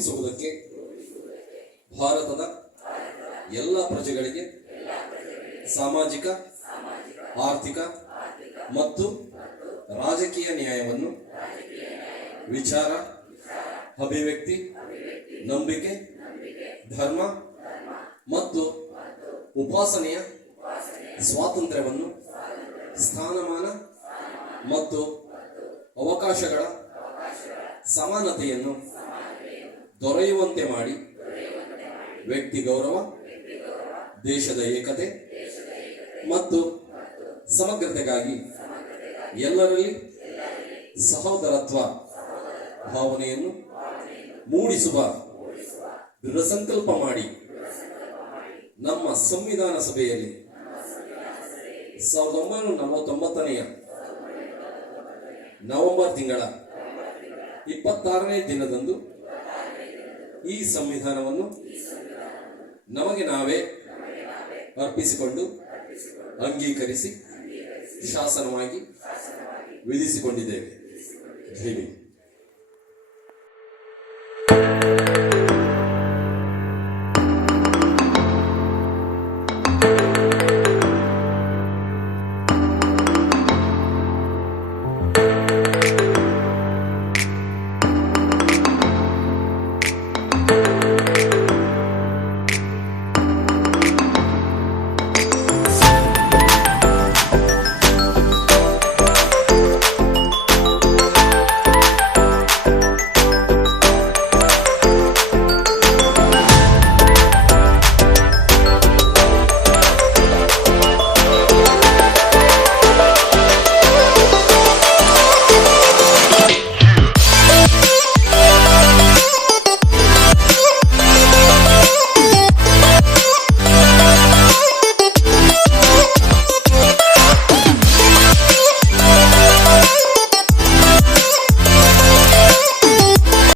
ಗೌರವಿಸುವುದಕ್ಕೆ ಭಾರತದ ಎಲ್ಲ ಪ್ರಜೆಗಳಿಗೆ ಸಾಮಾಜಿಕ, ಆರ್ಥಿಕ ಮತ್ತು ರಾಜಕೀಯ ನ್ಯಾಯವನ್ನು ವಿಚಾರ, ಅಭಿವ್ಯಕ್ತಿ, ನಂಬಿಕೆ, ಧರ್ಮ ಮತ್ತು ಉಪಾಸನೆಯ ಸ್ವಾತಂತ್ರ್ಯವನ್ನು, ಸ್ಥಾನಮಾನ ಮತ್ತು ಅವಕಾಶಗಳ ಸಮಾನತೆಯನ್ನು ದೊರೆಯುವಂತೆ ಮಾಡಿ ವ್ಯಕ್ತಿ ಗೌರವ, ದೇಶದ ಏಕತೆ ಮತ್ತು ಸಮಗ್ರತೆಗಾಗಿ ಎಲ್ಲರಲ್ಲಿ ಸಹೋದರತ್ವ ಭಾವನೆಯನ್ನು ಮೂಡಿಸುವ ದೃಢ ಸಂಕಲ್ಪ ಮಾಡಿ ನಮ್ಮ ಸಂವಿಧಾನ ಸಭೆಯಲ್ಲಿ 1949ನೇ ನವೆಂಬರ್ ತಿಂಗಳ 26ನೇ ದಿನದಂದು ಈ ಸಂವಿಧಾನವನ್ನು ನಮಗೆ ನಾವೇ ಅರ್ಪಿಸಿಕೊಂಡು ಅಂಗೀಕರಿಸಿ ಶಾಸನವಾಗಿ ವಿಧಿಸಿಕೊಂಡಿದ್ದೇವೆ. ಜೈ ಹಿಂದ್.